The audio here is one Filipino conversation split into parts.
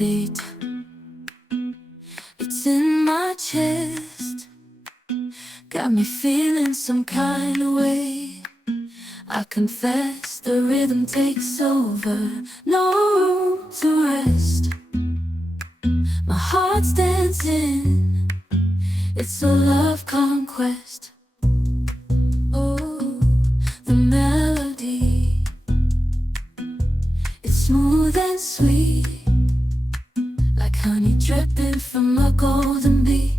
beat. It's in my chest, got me feeling some kind of way. I confess the rhythm takes over, no room to rest. My heart's dancing, it's a love conquest. Oh, the melody, it's smooth and sweet, like honey dripping from a golden bee.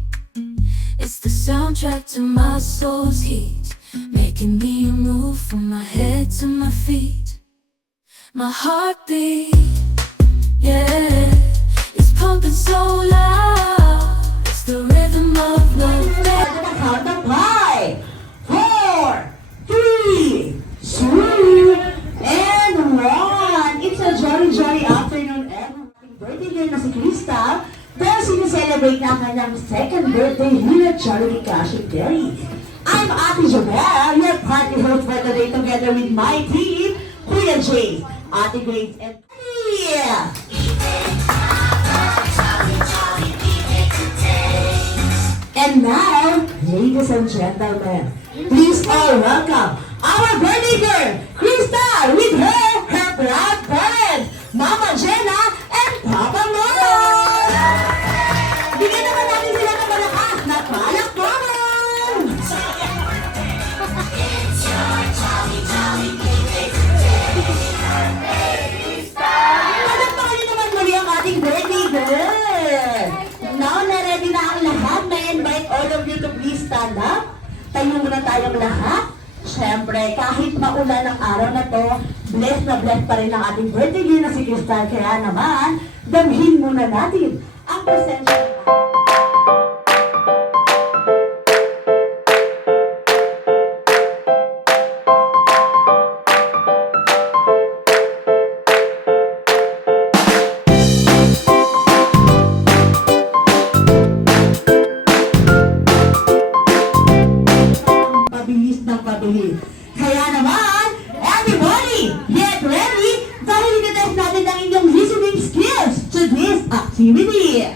It's the soundtrack to my soul's heat, making me move from my head to my feet. My heartbeat, yeah, it's pumping so loud. It's the rhythm of love. Count of 5, 4, 3, 2, and 1. It's a jolly afternoon, everyone. Birthday girl na si Krista, dahil sineselebrate na ang kanyang second birthday here at Jollibee Cash and Carry. I'm Ate Jobel, your party host for today, together with my team, Kuya Jay, Ate Grace, and yeah! And now, ladies and gentlemen, please all welcome our birthday girl, Krista, with her proud parents, Mama Jenna and Papa Moron! Bigyan naman natin sila ng malakas na palakpakan! Palakpakan niyo naman muli ang ating birthday girl! Now, na-ready na ang lahat. May invite all of you to please stand up. Tayo muna tayong lahat. Siyempre, kahit maulan ang araw na to, blessed na blessed pa rin ang ating birthday girl na si Crystal. Kaya naman, damhin muna natin ang presensya. Kaya naman, everybody, get ready dahil itetest natin ang inyong listening skills to this activity.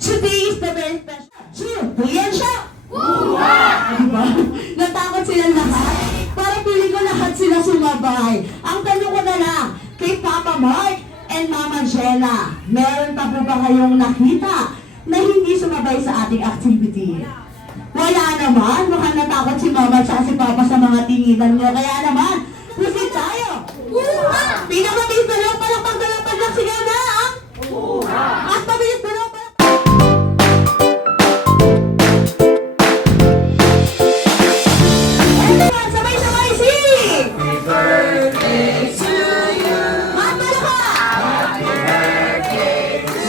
Today is the very special Julian Show! Diba? Natakot silang lahat? Parang pili ko lahat sila sumabay. Ang tanong ko na lang, kay Papa Mark and Mama Jenna, meron pa po ba kayong nakita na hindi sumabay sa ating activity? Wala naman, mukhang natakot si Mama at si Papa sa mga tinginan nyo. Kaya naman, proceed tayo! Pinakabilis na lang, palakpag lang sigaw na! Mas mabilis na lang, everyone, sabay-sabay, sing! Happy birthday to you! Mas malakas! Happy birthday to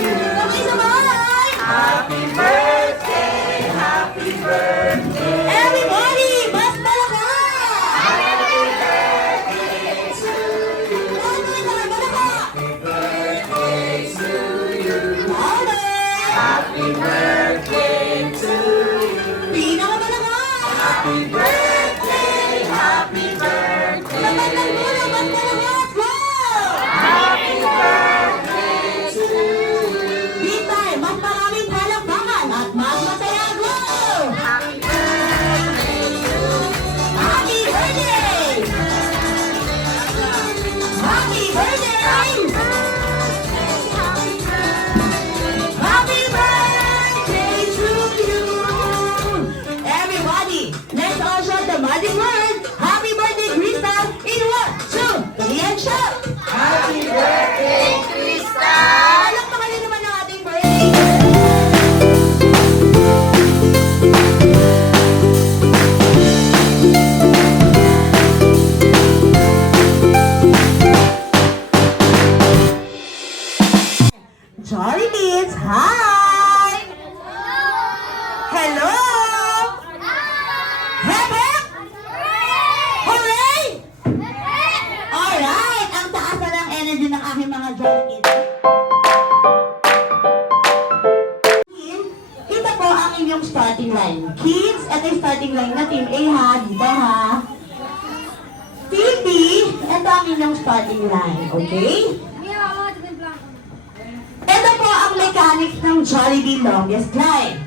you! Sabay-sabay! Happy birthday! Happy birthday! Everybody, mas malakas! Happy birthday to you! Malakas! Happy birthday to you! Louder! Happy birthday to you! Pinakamalakas! Happy birthday! Happy birthday! Laban ng gulo, mas malakas! Go! Happy birthday to you! Bitay, mas maraming palakpakan at mas masaya! Go! Happy birthday to you! Happy birthday! Happy birthday! birthday, Crystal! Palakpakan niyo naman ang ating birthday girl! Jolly Kids, hi! Hello! Hep, hep! Hooray! Alright, ang taas na ng energy ng aking mga Jolly Kids. Ito po ang inyong starting line. Kids, ito yung starting line na Team A ha, dito ha. Team B, ito ang inyong starting line, okay? Ito po ang mechanics ng Jollibee longest line.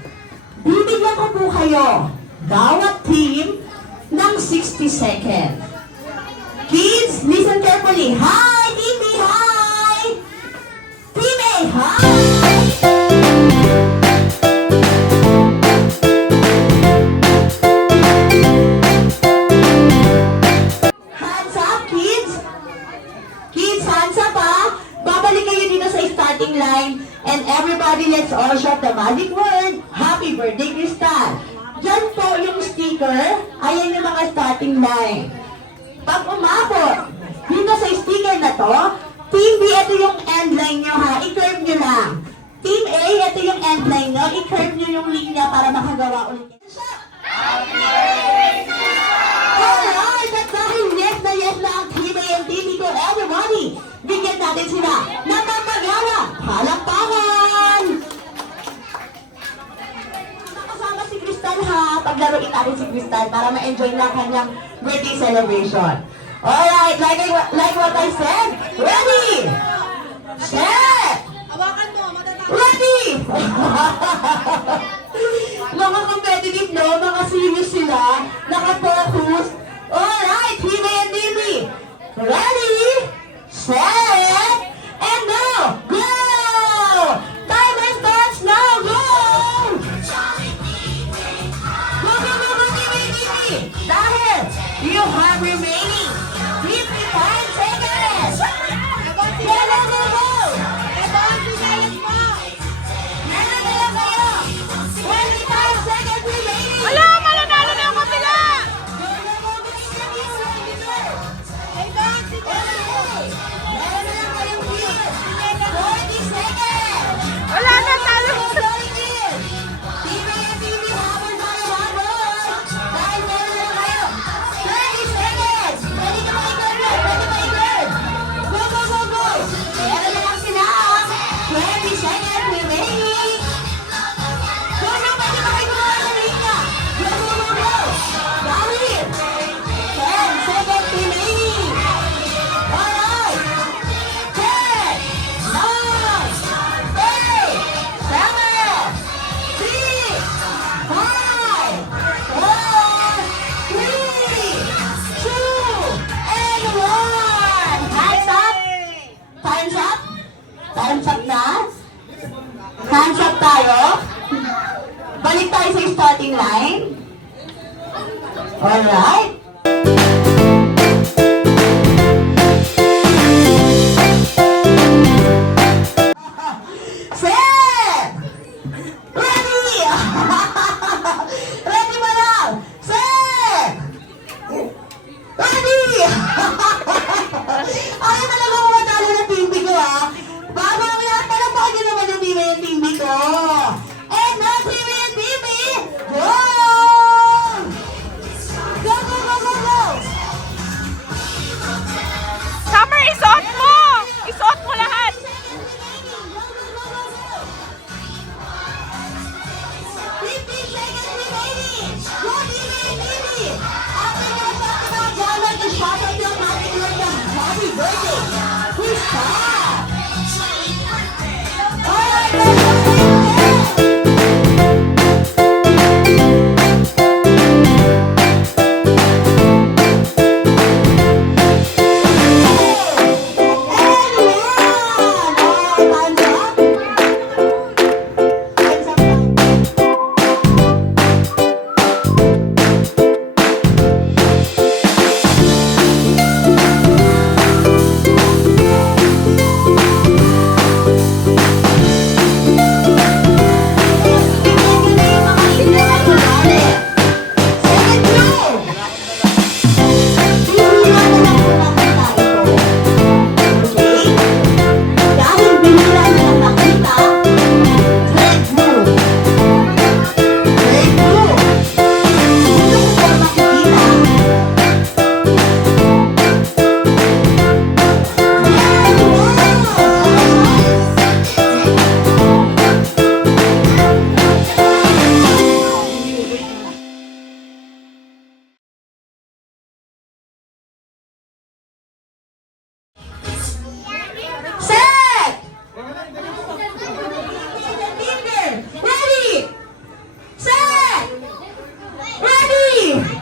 Bibigyan ko po kayo, bawat team, ng 60 seconds. Kids, listen carefully. Hi, Team B, hi! Team A, hi! Hands up, kids! Kids, hands up ha! Babalik kayo dito sa starting line. And everybody, let's all shout the magic word, Happy Birthday, Crystal! Diyan po yung sticker, ayan yung mga starting line. Pag umabot dito sa sticker na to, Team B, ito yung end line nyo ha, i-curve nyo lang. Team A, ito yung end line nyo, i-curve nyo yung linya para makagawa ulit. Alright, at dahil yes na ang Team A and Team B ko, everybody, bigyan natin sila ng mamagala, palakpakan! Kasama si Crystal ha, paglaruin natin si Crystal para ma-enjoy na kanyang birthday celebration. Alright, like what I said, ready, set, ready! Mga competitive no, mga serious sila, nakafocus. Alright, Team A and Team B, ready, set, and go! Go! Timer starts now! Go! Go, go, go, go, Team A, Team B! Dahil you have remaining 55 seconds! Go, go, go, go! Meron na lang kayo! 25 seconds remaining! Ala, mananalo na yung kapila! Go, go, go, go! Meron na lang kayong kids! 40 seconds! Wala na, talo! Team A and Team B, habol tayo, habol! Dahil meron na lang kayo! 30 seconds! Pwede ka makikird! Pwede makikird! Go, go, go, go! Meron na lang sila! 20 seconds remaining! Go, go! Pwede makikird sa linya! Go, go, go, go! Dali! 10 seconds remaining! Alright! 10, 9, 8, 7, 6, 5, 4, 3, 2, and 1! Hands up! Time's up? Time's up na? Hands up tayo? Balik tayo sa starting line. Alright? Set! Ready! Ready ba lang? Set! Ready! Ay, talaga kumatalo ng team B ko ha. Bago ang lahat, palakpakan nyo naman yung team B ko. And now team B, go! Go, go, go,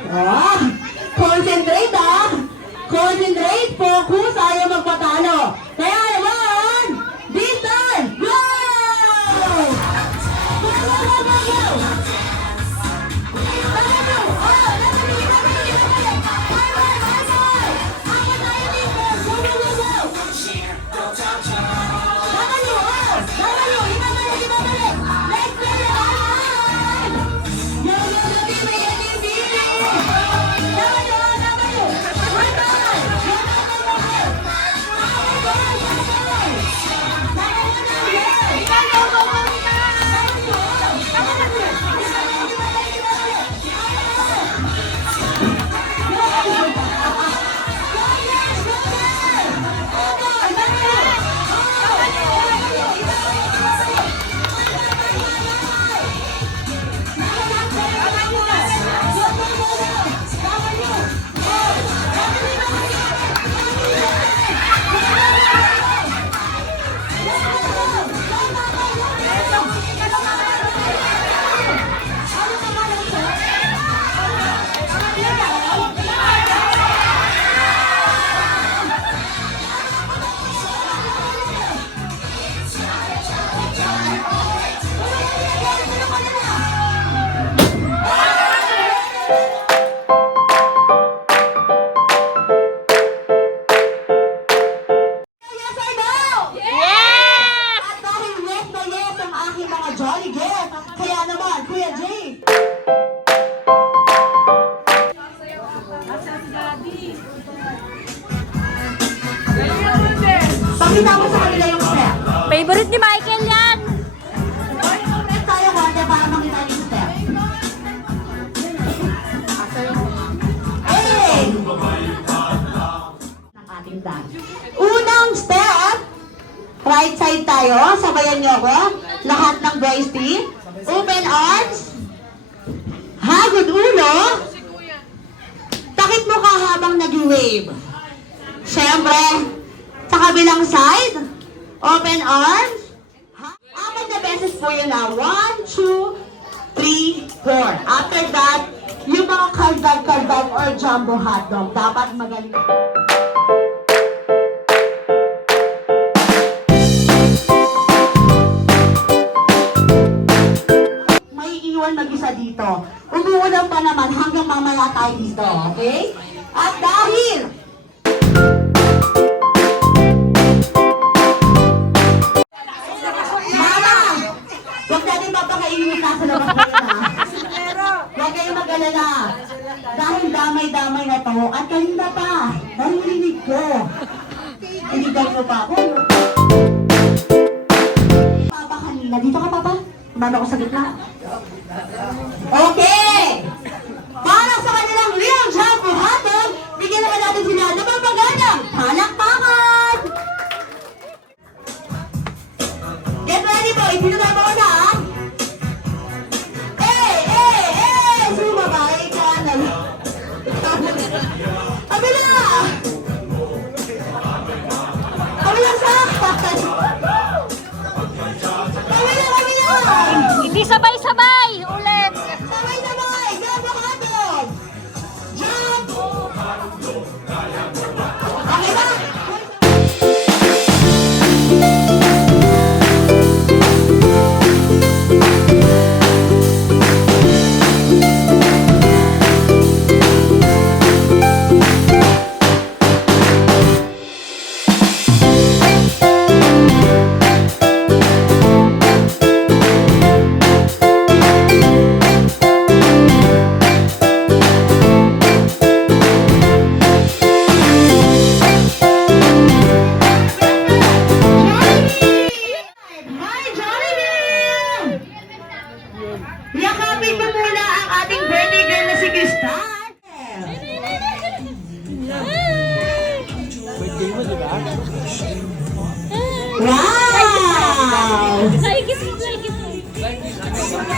Oh, concentrate ah! Concentrate, focus, ayaw magpatalo. Kaya naman, Bintan, go! Go, go, go, go, go! Yes or no? Yes! At dahil yes na yes ang aking mga jolly girl, kaya naman, Kuya Jay. Pakita mo sa kanila yung step. Favorite ni Michael yan! Ulit tayo konti para makita yung step. Hey! Ng ating dance. Unang step, right side tayo, sabayan niyo ako. Lahat ng boys team. Open arms. Hagod ulo. Takip mo ka habang nag-wave. Siyempre, sa kabilang side, open arms. Apat na beses po yun na. 1, 2, 3, 4. After that, yung mga kaldag or jumbo hotdog, dapat magaling. May iwan mag-isa dito. Umuulan pa naman hanggang mamaya tayo dito, okay? At dahil Mama! Huwag natin papakainin yung nasa labas ko na. Huwag kayong mag-alala. Dahil damay-damay na to, at kanina pa, narinig ko. Inigal mo pa ako. Papa kanina. Dito ka, Papa? Mama ko sa gitna. Okay! Para sa kanilang real jumbo hotdog, bigyan naman natin sila ng mapaganang palakpakan! Get ready po! Ipinunay mo na, ha? Sumabay ka na. Abila! Abila sa akin! Abila! Hindi sabay-sabay! Ulit! Sabay-sabay! Jumbo hotdog! Jump! Okay ba? Hi, Jollibee! Yakapin mo muna ang ating birthday girl na si Kristal. Wow! Laikis mo, laikis mo.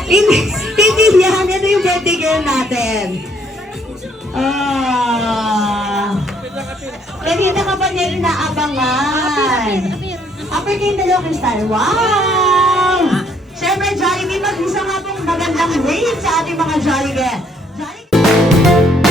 Hindi yan. Ito yung birthday girl natin. Kanina ka pa niya inaabangan. Upper kayong dalawa, Kristal. Wow! Siyempre, Jollibee, mag-isa nga pong magandang wave sa ating mga Jollibee. Jollibee!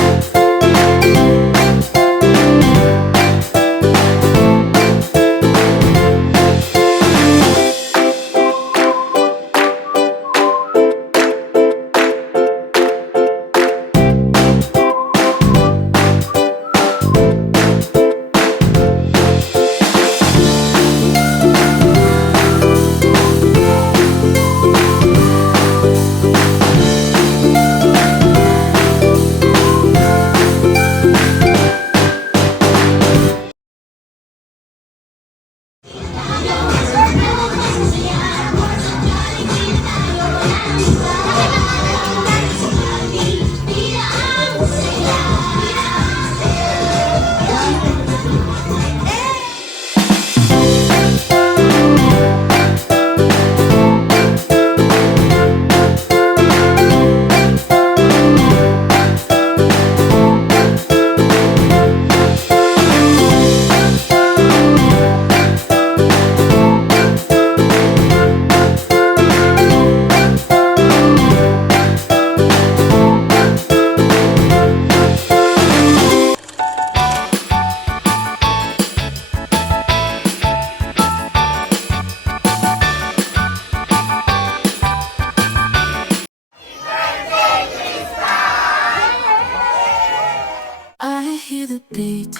the beat.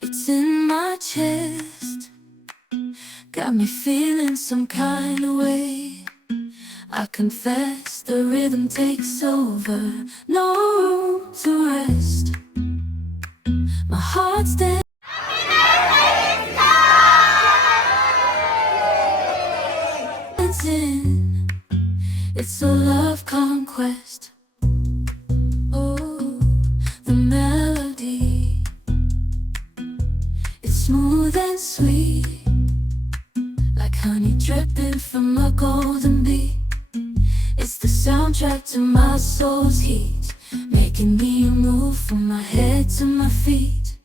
It's in my chest, got me feeling some kind of way. I confess the rhythm takes over, no room to rest. My heart's dancing. It's a love conquest. Oh, the melody, it's smooth and sweet, like honey dripping from a golden bee. It's the soundtrack to my soul's heat, making me move from my head to my feet.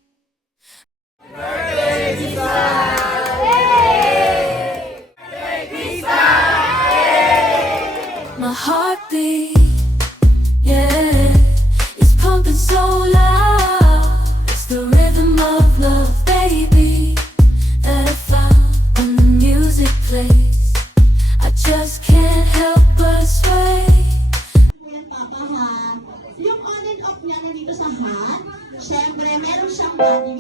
My heartbeat, yeah, it's pumping so loud. It's the rhythm of love, baby, that I found when the music plays. I just can't help but sway. Ayan, Papa, ha? Yung on and off niya nandito sa hat, syempre, meron siyang body.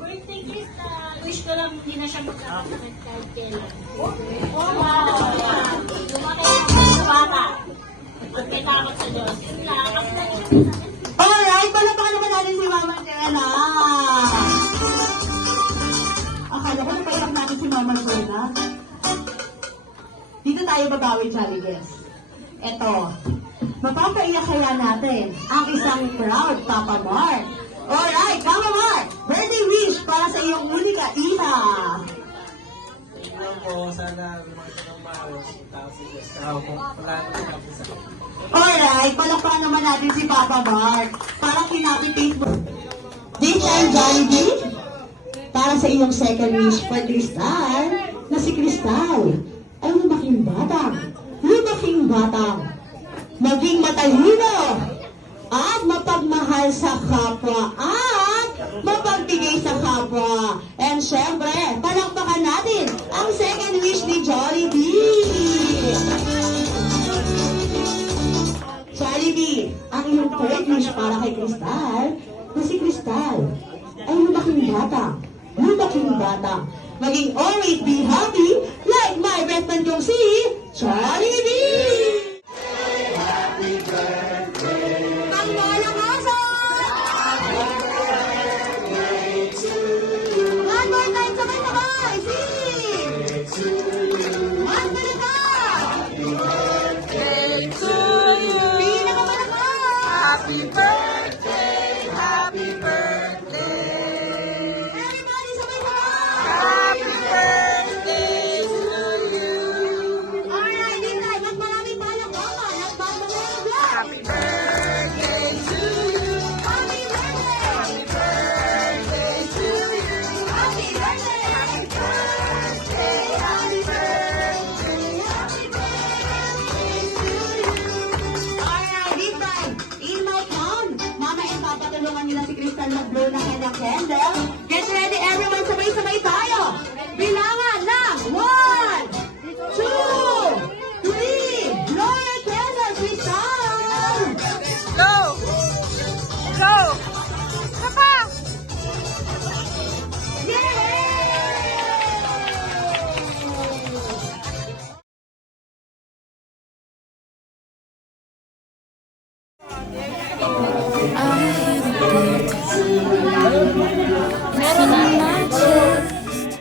Birthday Krista. Wish ko lang hindi na siya magkakasakit kahit kailan. Lumaki sa bata. At may takot sa Diyos. Yun lang. Alright, palapakan naman natin si Mama Stella. Akala ko napaiyak natin si Mama Stella. Dito tayo babawi, Charlie Guest. Eto, mapapaiyak kaya natin ang isang proud Papa Mark. Alright, Papa Mark, birthday wish para sa iyong unika ina. Tingnan po, sana lumaki ng maayos yung tao sa Diyos. Ako, wala na tapos ako. Alright, palakpakan naman natin si Papa Mark. Parang kinapitate mo. This time, Jollibee, para sa iyong second wish for Crystal, na si Crystal ay lumaking batang, maging matalino, at mapagmahal sa kapwa, at mapagbigay sa kapwa. And syempre, palakpakan natin ang second wish ni Jollibee. Jollibee, ang iyong third wish para kay Crystal, na si Crystal ay lumaking bata, maging always be happy like my best friend kong si Jollibee! Ang malakasan! One more time, sabay-sabay! Sing! One to the top! Pinakamalakas! Happy birthday! Happy birthday! Everybody, sabay-sabay! Happy birthday to you! Alright, din tayo. Magmaraming palakpakan at pagmamahal. Happy birthday to you! Happy birthday! Happy birthday to you! Happy birthday! Happy birthday! Happy birthday! Happy birthday to you! Alright, this time, in my count, Mama and Papa tulungan nila si Crystal mag-blow ng kanyang candle. Get ready everyone, sabay-sabay tayo! Bilangan ng 1, 2, 3, blow your candle, Crystal! Go! Go! Papa! I hear the beat. It's in my chest,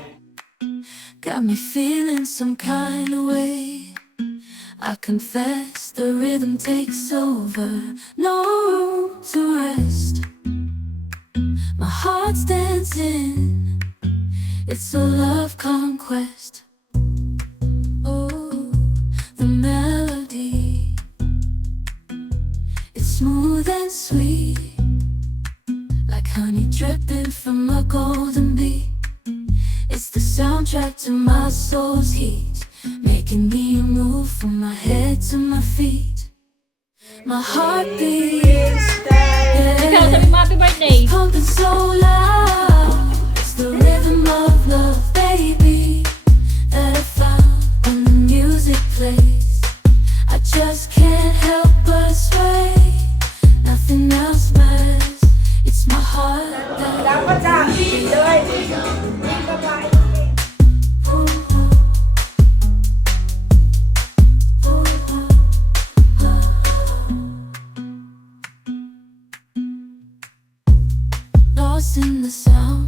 got me feeling some kind of way. I confess the rhythm takes over, no room to rest. My heart's dancing, it's a love conquest. Oh, the melody, it's smooth and sweet, honey dripping from a golden bee. It's the soundtrack to my soul's heat, making me move from my head to my feet. My heart beats, Ikaw, sabi mo happy birthday. pumping so loud.